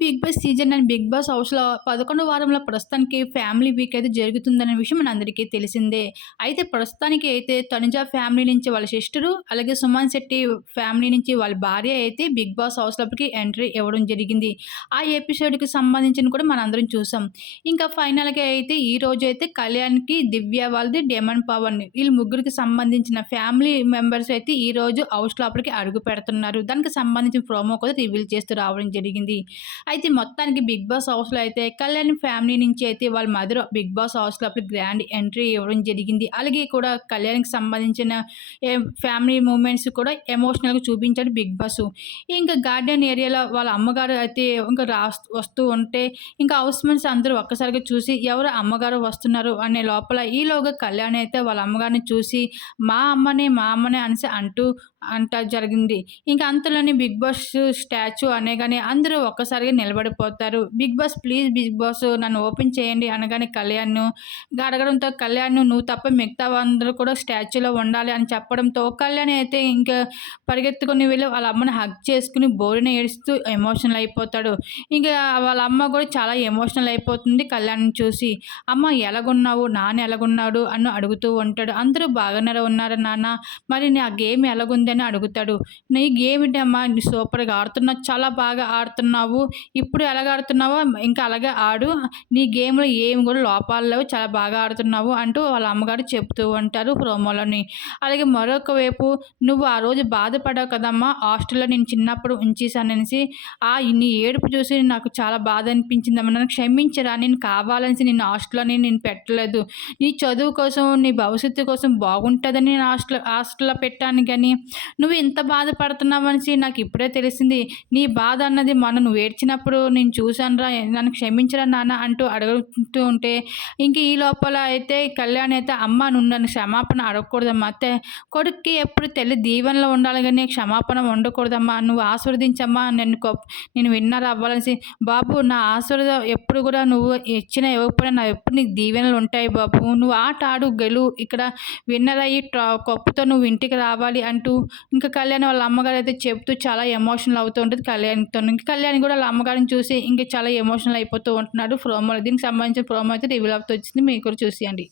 Big boss season and big boss హౌస్‌లో 11 వారంలో ప్రస్తుతానికి ఫ్యామిలీ వీక్ అయితే జరుగుతుందనే విషయం మన అందరికీ తెలిసిందే. అయితే ప్రస్తుతానికి అయితే తనుజ ఫ్యామిలీ నుంచి వాళ్ళ సిస్టరు, అలాగే సుమన్ శెట్టి ఫ్యామిలీ నుంచి వాళ్ళ భార్య అయితే బిగ్ బాస్ హౌస్ లోపలికి ఎంట్రీ ఇవ్వడం జరిగింది. ఆ ఎపిసోడ్‌కి సంబంధించిన కూడా మనందరం చూసాం. ఇంకా ఫైనల్‌గా అయితే ఈ రోజు అయితే కళ్యాణ్‌కి, దివ్య వాళ్ళది, డెమన్ పవన్ వీళ్ళు ముగ్గురికి సంబంధించిన ఫ్యామిలీ మెంబర్స్ అయితే ఈ రోజు హౌస్ లోపలికి అడుగు పెడుతున్నారు. దానికి సంబంధించిన ప్రోమో కూడా రివీల్ చేస్తూ రావడం జరిగింది. అయితే మొత్తానికి బిగ్ బాస్ హౌస్‌లో అయితే కళ్యాణ్ ఫ్యామిలీ నుంచి అయితే వాళ్ళ మదర్ బిగ్ బాస్ హౌస్ లోపలికి గ్రాండ్ ఎంట్రీ ఇవ్వడం జరిగింది. అలాగే కూడా కళ్యాణ్‌కి సంబంధించిన ఫ్యామిలీ మూమెంట్స్ కూడా ఎమోషనల్‌గా చూపించాడు బిగ్ బాస్. ఇంకా గార్డెన్ ఏరియాలో వాళ్ళ అమ్మగారు అయితే ఇంకా రా వస్తూ ఉంటే ఇంకా హౌస్ అందరూ ఒక్కసారిగా చూసి ఎవరు అమ్మగారు వస్తున్నారు అనే లోపల ఈలోగా కళ్యాణ్ అయితే వాళ్ళ అమ్మగారిని చూసి మా అమ్మనే మా అమ్మనే అనేసి అంటూ అంట జరిగింది. ఇంకా అంతలోనే బిగ్ బాస్ స్టాచ్యూ కానీ అందరూ ఒక్కసారిగా నిలబడిపోతారు. Big boss please big boss నన్ను ఓపెన్ చేయండి అనగానే కళ్యాణ్ అడగడంతో కళ్యాణ్ నువ్వు తప్ప మిగతా అందరూ కూడా స్టాచ్యూలో ఉండాలి అని చెప్పడంతో కళ్యాణ్ అయితే ఇంకా పరిగెత్తుకుని వెళ్ళి వాళ్ళ అమ్మని హగ్ చేసుకుని బోరిన ఏడుస్తూ ఎమోషనల్ అయిపోతాడు. ఇంకా వాళ్ళ అమ్మ కూడా చాలా ఎమోషనల్ అయిపోతుంది కళ్యాణ్ చూసి. అమ్మ ఎలాగున్నావు? నాన్న ఎలాగున్నాడు? అని అడుగుతూ ఉంటాడు. అందరూ బాగానే ఉన్నారు నాన్న. మరి నా గేమ్ ఎలాగుంది అని అడుగుతాడు. నీ గేమ్ ఏంటమ్మా సూపర్‌గా ఆడుతున్నావు. చాలా బాగా ఆడుతున్నావు. ఇప్పుడు ఎలాగాడుతున్నావో ఇంకా అలాగే ఆడు. నీ గేమ్‌లో ఏమి కూడా లోపాలు లేవు. చాలా బాగా ఆడుతున్నావు అంటూ వాళ్ళ అమ్మగారు చెప్తూ ఉంటారు ప్రోమోలోని. అలాగే మరొక వైపు నువ్వు ఆ రోజు బాధపడావు కదమ్మా! హాస్టల్‌లో నేను చిన్నప్పుడు ఉంచేసాననేసి. ఆ నీ ఏడుపు చూసి నాకు చాలా బాధ అనిపించిందమ్మా. నన్ను క్షమించరా! నేను కావాలనేసి నేను హాస్టల్‌లోని నేను పెట్టలేదు. నీ చదువు కోసం, నీ భవిష్యత్తు కోసం బాగుంటుందని నేను హాస్టల్ హాస్టల్‌లో పెట్టాను కానీ నువ్వు ఇంత బాధపడుతున్నావు అనేసి నాకు ఇప్పుడే తెలిసింది. నీ బాధ అన్నది మనం నువ్వు చేసినప్పుడు నేను చూశానురా! నన్ను క్షమించరా నాన్న అంటూ అడుగుతూ ఉంటే, ఇంక ఈ లోపల అయితే కళ్యాణ్ అయితే అమ్మ నువ్వు నన్ను క్షమాపణ అడగకూడదమ్మా. అత్తే కొడుక్కి ఎప్పుడు తల్లి దీవెనలో ఉండాలి కానీ క్షమాపణ ఉండకూడదమ్మా. నువ్వు ఆశీర్వదించమ్మా నన్ను నేను విన్నర్ అవ్వాలనేసి. బాబు నా ఆశీర్వాదం ఎప్పుడు కూడా నువ్వు ఇచ్చిన ఇవ్వకపోయినా నా ఎప్పుడు నీకు దీవెనలు ఉంటాయి బాబు. నువ్వు ఆట ఆడు గెలువు. ఇక్కడ విన్నర్ అయ్యి ట్రా కప్పుతో నువ్వు ఇంటికి రావాలి అంటూ ఇంకా కళ్యాణ్ వాళ్ళ అమ్మగారు అయితే చెప్తూ చాలా ఎమోషనల్ అవుతూ ఉంటుంది కళ్యాణ్తో ఇంకా కళ్యాణ్ కూడా వాళ్ళ అమ్మగారిని చూసి ఇంక చాలా ఎమోషనల్ అయిపోతూ ఉంటున్నాడు ప్రోమోలో. దీనికి సంబంధించిన ప్రోమో అయితే రివీల్ అవుతూ వచ్చింది. మీరు కూడా చూసేయండి.